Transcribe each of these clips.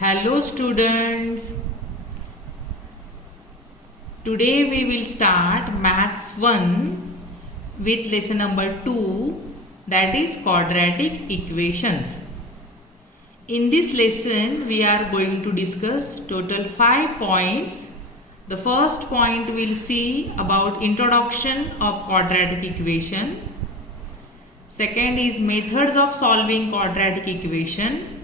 Hello students. Today we will start Maths 1 with lesson number 2, that is quadratic equations. In this lesson we are going to discuss total 5 points. The first point we'll see about introduction of quadratic equation. Second is methods of solving quadratic equation.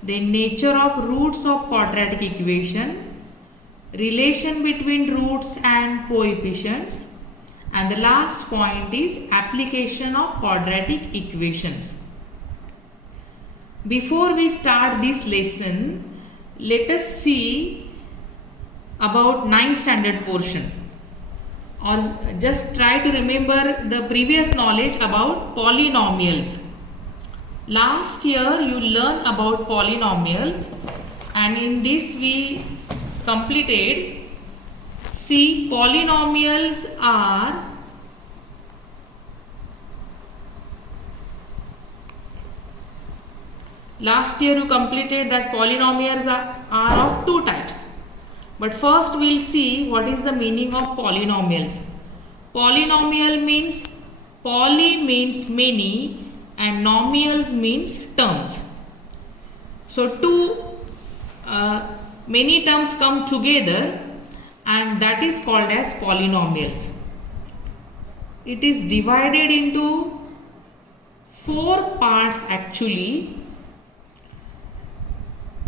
Then nature of roots of quadratic equation, relation between roots and coefficients, and the last point is application of quadratic equations. Before we start this lesson, let us see about 9th standard portion, or just try to remember the previous knowledge about polynomials. Last year you learned about polynomials, and in this we completed. See, polynomials are last year you completed that polynomials are of two types. But first we'll see what is the meaning of polynomials. Polynomial means, poly means many and nomials means terms. So many terms come together and that is called as polynomials. It is divided into 4 parts actually,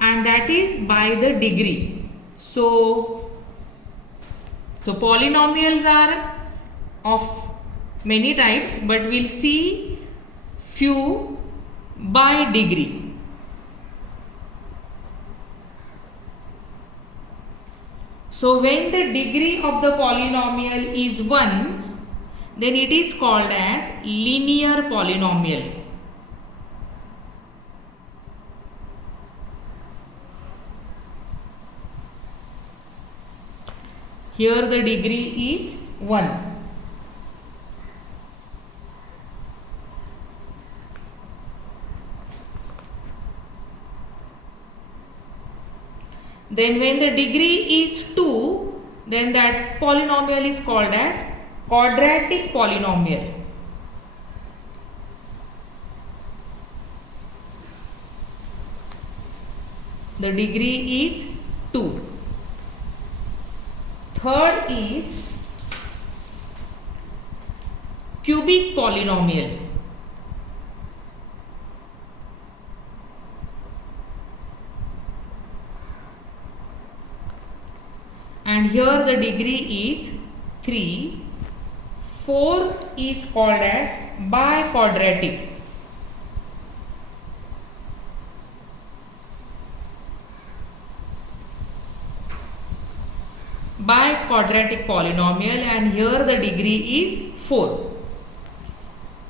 and that is by the degree. So polynomials are of many types, but we'll see few by degree. So when the degree of the polynomial is 1, then it is called as linear polynomial. Here the degree is 1. Then when the degree is 2, then that polynomial is called as quadratic polynomial. The degree is 2. Third is cubic polynomial. And here the degree is 3. 4 is called as biquadratic. Biquadratic polynomial, and here the degree is 4.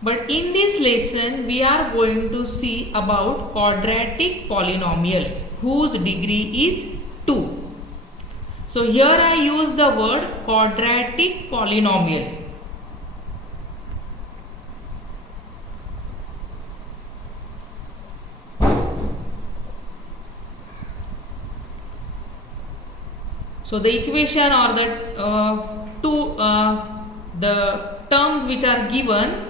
But in this lesson we are going to see about quadratic polynomial whose degree is 2. So here I use the word quadratic polynomial. So the equation or the terms which are given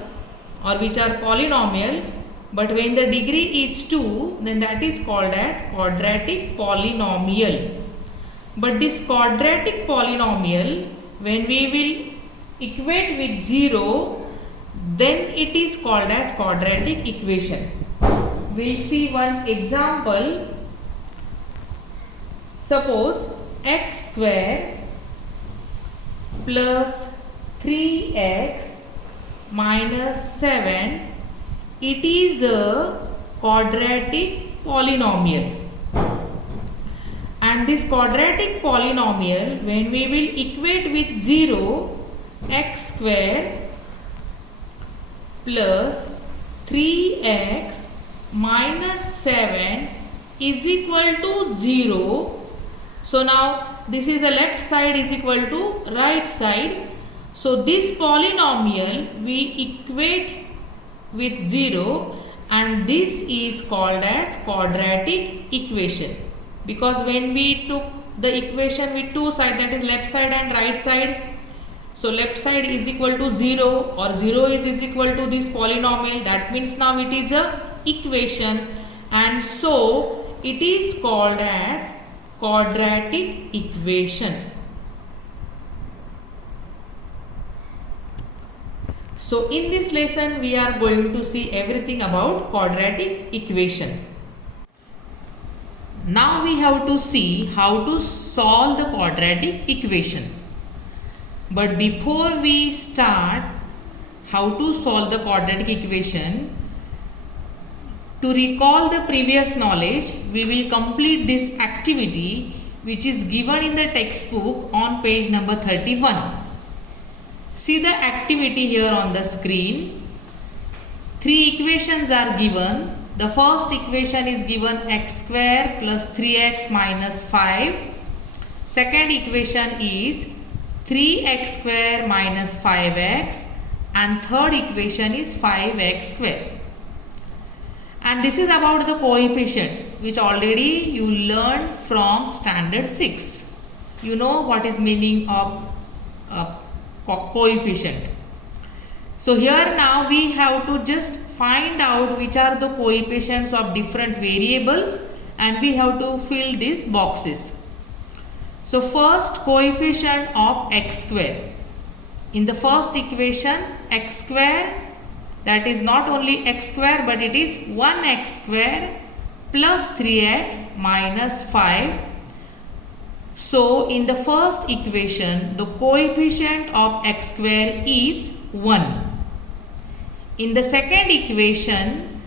or which are polynomial, but when the degree is 2, then that is called as quadratic polynomial. But this quadratic polynomial, when we will equate with 0, then it is called as quadratic equation. We will see one example. Suppose x square plus 3x minus 7, it is a quadratic polynomial. And this quadratic polynomial, when we will equate with 0, x square plus 3x minus 7 is equal to 0. So now this is a left side is equal to right side. So this polynomial we equate with 0, and this is called as quadratic equation. because when we took the equation with two sides, that is left side and right side, so left side is equal to 0 or 0 is equal to this polynomial, that means now it is a equation, and so it is called as quadratic equation. So in this lesson we are going to see everything about quadratic equation. Now we have to see how to solve the quadratic equation. But before we start how to solve the quadratic equation, to recall the previous knowledge, we will complete this activity which is given in the textbook on page number 31. See the activity here on the screen. Three equations are given. The first equation is given x square plus 3x minus 5. Second equation is 3x square minus 5x, and third equation is 5x square. And this is about the coefficient which already you learned from standard 6. You know what is meaning of coefficient. So here now we have to just find out which are the coefficients of different variables, and we have to fill these boxes. So first, coefficient of x square. In the first equation, x square, that is not only x square but it is 1x square plus 3x minus 5. So in the first equation, the coefficient of x square is 1. In the second equation,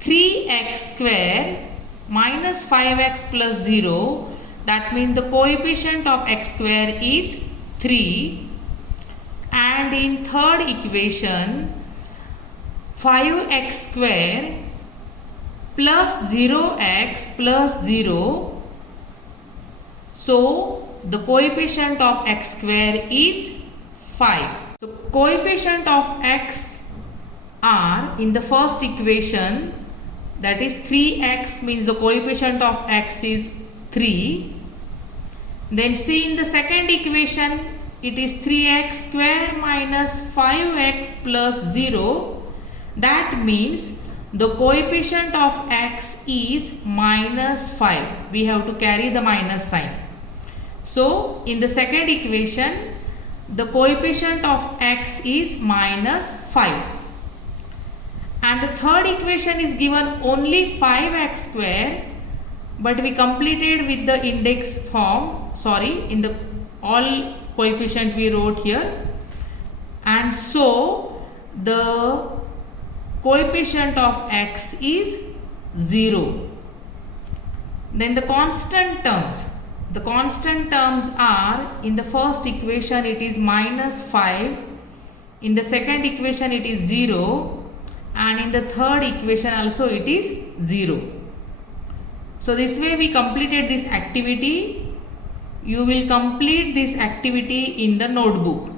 3x square minus 5x plus 0, that means the coefficient of x square is 3. And in third equation, 5x square plus 0x plus 0. So the coefficient of x square is 5. So coefficient of x are in the first equation, that is 3x, means the coefficient of x is 3. Then see in the second equation, it is 3x square minus 5x plus 0. That means the coefficient of x is minus 5. We have to carry the minus sign. So in the second equation, the coefficient of x is minus 5. And the third equation is given only 5x square, but we completed with the index form, in the all coefficient we wrote here, and so the coefficient of x is 0. Then the constant terms are, in the first equation it is minus 5, in the second equation it is 0, and in the third equation also it is 0. So this way we completed this activity. You will complete this activity in the notebook.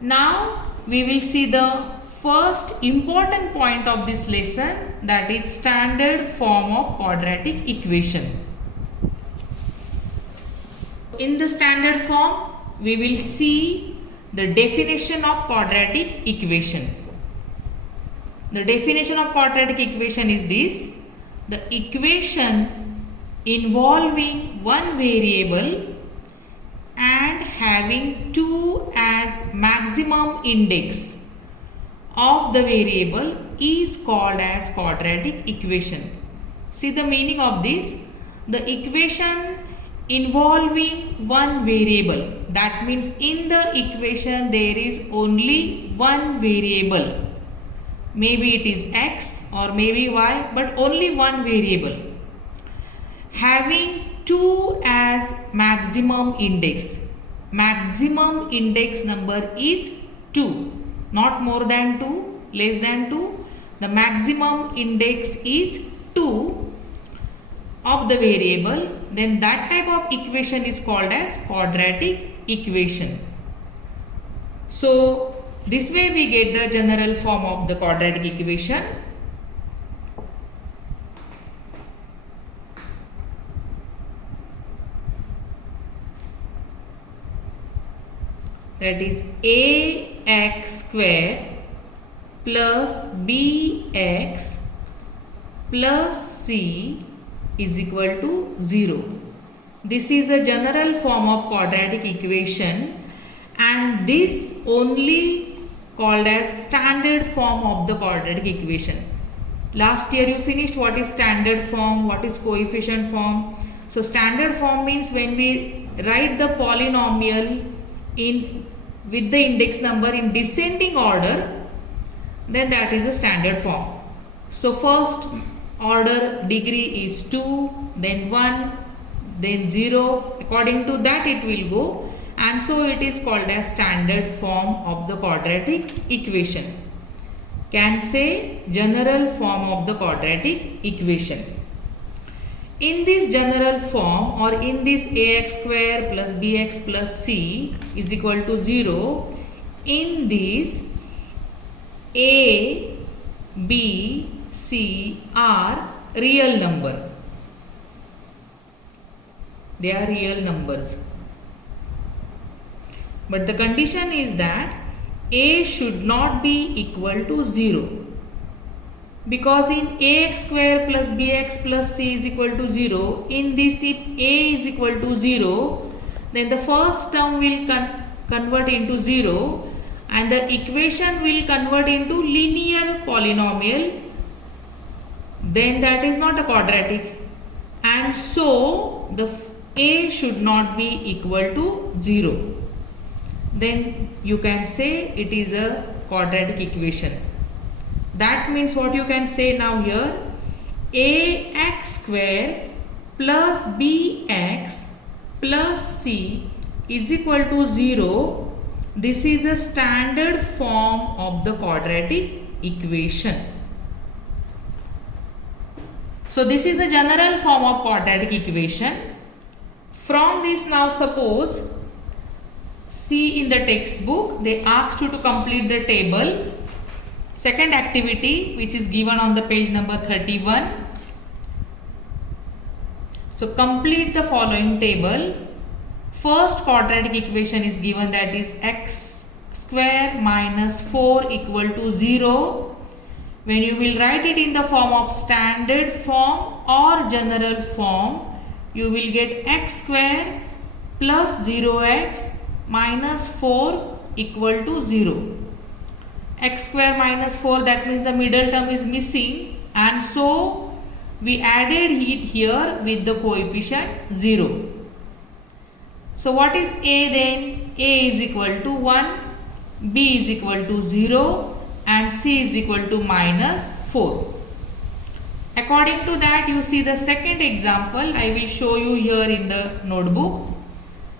Now we will see the first important point of this lesson, that is standard form of quadratic equation. In the standard form, we will see the definition of quadratic equation. The definition of quadratic equation is this: the equation involving one variable and having 2 as maximum index of the variable is called as quadratic equation. See the meaning of this: the equation involving one variable, that means in the equation there is only one variable, maybe it is x or maybe y, but only one variable, having 2 as maximum index. Maximum index number is 2, not more than 2, less than 2. The maximum index is 2 of the variable, then that type of equation is called as quadratic equation. So this way we get the general form of the quadratic equation. that is ax square plus bx plus c is equal to 0. This is a general form of quadratic equation, and this only called as standard form of the quadratic equation. Last year you finished what is standard form, what is coefficient form. So standard form means when we write the polynomial in with the index number in descending order, then that is the standard form. So first order degree is 2, then 1, then 0. According to that it will go, and so it is called as standard form of the quadratic equation. Can say general form of the quadratic equation. In this general form, or in this ax square plus bx plus c is equal to 0, in this a, b, c are real number. They are real numbers. But the condition is that a should not be equal to 0. Because in ax square plus bx plus c is equal to 0, in this if a is equal to 0, then the first term will convert into 0 and the equation will convert into linear polynomial, then that is not a quadratic, and so the a should not be equal to 0. Then you can say it is a quadratic equation. That means what you can say now here, ax square plus bx plus c is equal to 0. This is a standard form of the quadratic equation. So this is the general form of quadratic equation. From this, now suppose, see in the textbook they asked you to complete the table. Second activity, which is given on the page number 31. So complete the following table. First quadratic equation is given, that is x square minus 4 equal to 0. When you will write it in the form of standard form or general form, you will get x square plus 0x minus 4 equal to 0. X square minus 4, that means the middle term is missing, and so we added it here with the coefficient 0. So what is a then? A is equal to 1, b is equal to 0 and c is equal to minus 4. According to that, you see the second example. I will show you here in the notebook.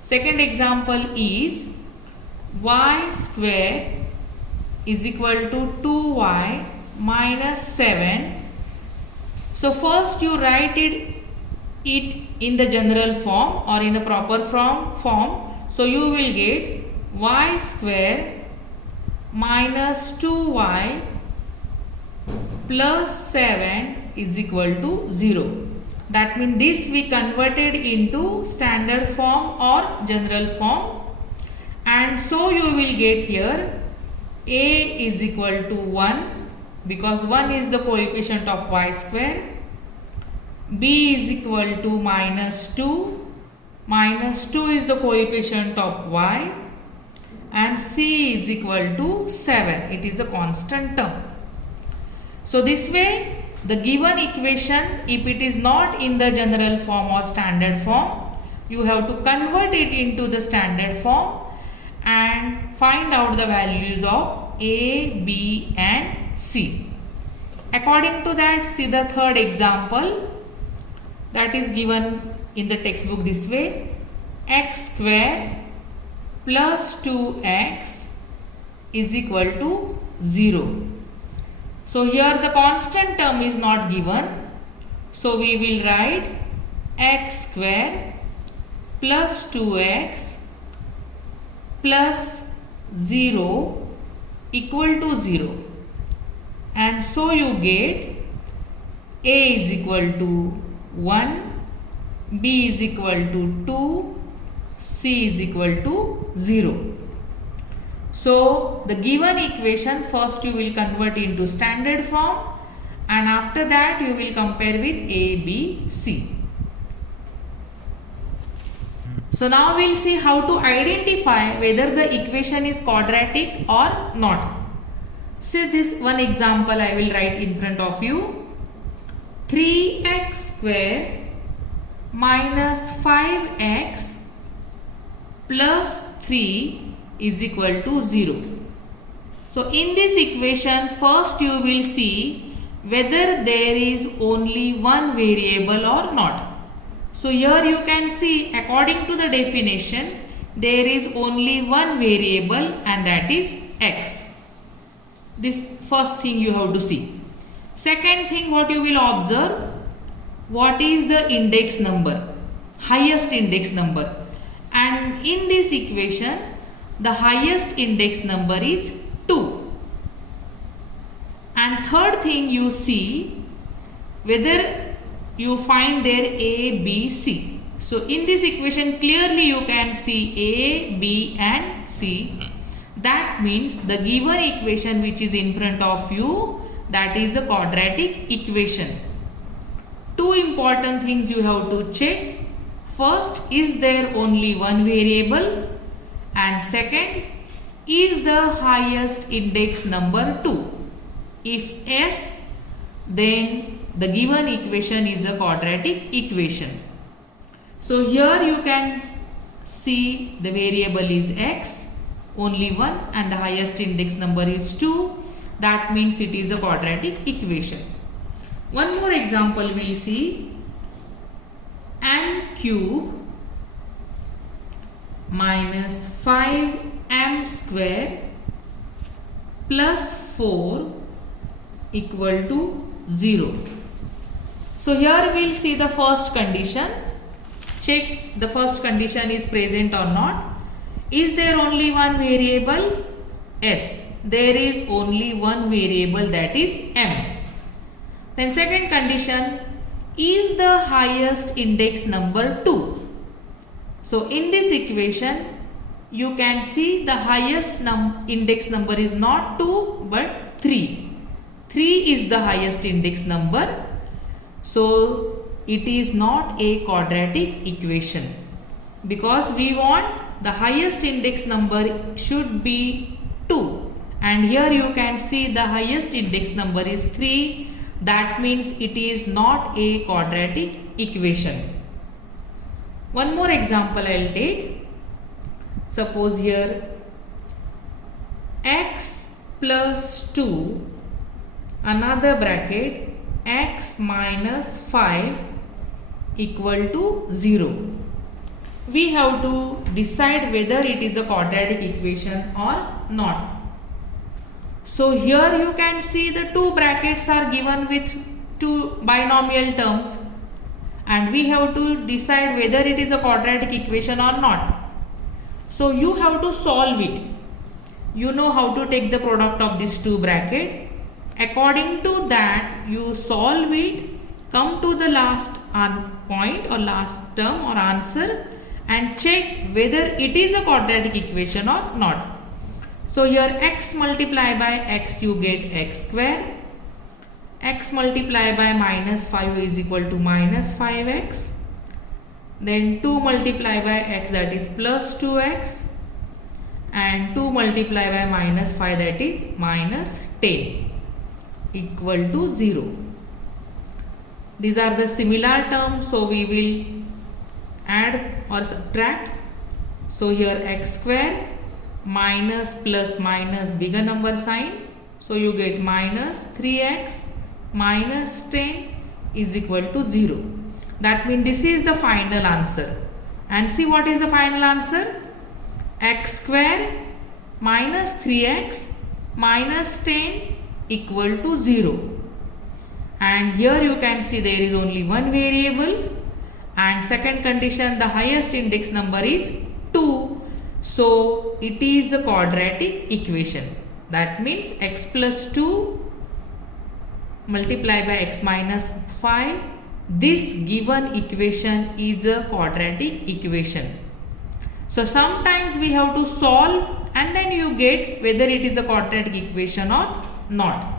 Second example is y square is equal to 2y minus 7. So first you write it in the general form or in a proper form. So you will get y square minus 2y plus 7 is equal to 0. That means this we converted into standard form or general form, and so you will get here a is equal to 1 because 1 is the coefficient of y square, b is equal to minus 2, minus 2 is the coefficient of y, and c is equal to 7. It is a constant term. So this way the given equation, if it is not in the general form or standard form, you have to convert it into the standard form and find out the values of a, b and c. According to that, see the third example that is given in the textbook this way. X square plus 2x is equal to 0. So here the constant term is not given. So we will write x square plus 2x plus 0 equal to 0. And so you get a is equal to 1, b is equal to 2, c is equal to 0. So the given equation first you will convert into standard form, and after that you will compare with A, B, C. So now we will see how to identify whether the equation is quadratic or not. See this one example I will write in front of you. 3x square minus 5x plus 3 is equal to 0. So in this equation first you will see whether there is only one variable or not. So here you can see according to the definition there is only one variable, and that is x. This first thing you have to see. Second thing what you will observe, what is the index number, highest index number, and in this equation the highest index number is 2. And third thing you see whether you find there A, B, C. So in this equation clearly you can see A, B and C. That means the given equation which is in front of you, that is a quadratic equation. Two important things you have to check. First, is there only one variable? And second, is the highest index number 2? If yes, then the given equation is a quadratic equation. So here you can see the variable is x, only one, and the highest index number is 2. That means it is a quadratic equation. One more example we will see. M cube minus 5m square plus 4 equal to 0. So here we will see the first condition. Check the first condition is present or not. Is there only one variable? Yes, there is only one variable, that is m. Then second condition, is the highest index number 2? So in this equation you can see the highest index number is not 2 but 3. 3 is the highest index number. So it is not a quadratic equation, because we want the highest index number should be 2, and here you can see the highest index number is 3. That means it is not a quadratic equation. One more example I will take. Suppose here x plus 2, another bracket, x minus 5 equal to 0. We have to decide whether it is a quadratic equation or not. So here you can see the two brackets are given with two binomial terms, and we have to decide whether it is a quadratic equation or not. So you have to solve it. You know how to take the product of these two brackets. According to that you solve it, come to the last point or last term or answer, and check whether it is a quadratic equation or not. So here x multiply by x you get x square, x multiply by minus 5 is equal to minus 5x, then 2 multiply by x, that is plus 2x, and 2 multiply by minus 5, that is minus 10 equal to 0. These are the similar terms, so we will add or subtract. So here x square minus plus minus bigger number sign, so you get minus 3x minus 10 is equal to 0. That means this is the final answer. And see what is the final answer? X square minus 3x minus 10 equal to 0. And here you can see there is only one variable, and second condition, the highest index number is 2. So it is a quadratic equation. That means x plus 2 multiplied by x minus 5. This given equation is a quadratic equation. So sometimes we have to solve and then you get whether it is a quadratic equation or not.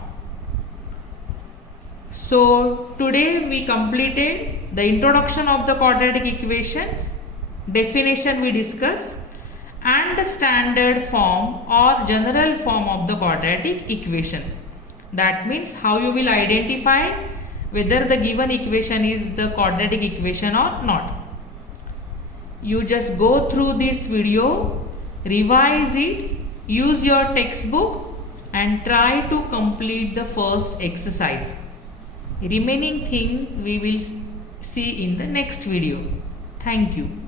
So today we completed the introduction of the quadratic equation, definition we discussed, and the standard form or general form of the quadratic equation. That means how you will identify whether the given equation is the quadratic equation or not. You just go through this video, revise it, use your textbook and try to complete the first exercise. Remaining thing we will see in the next video. Thank you.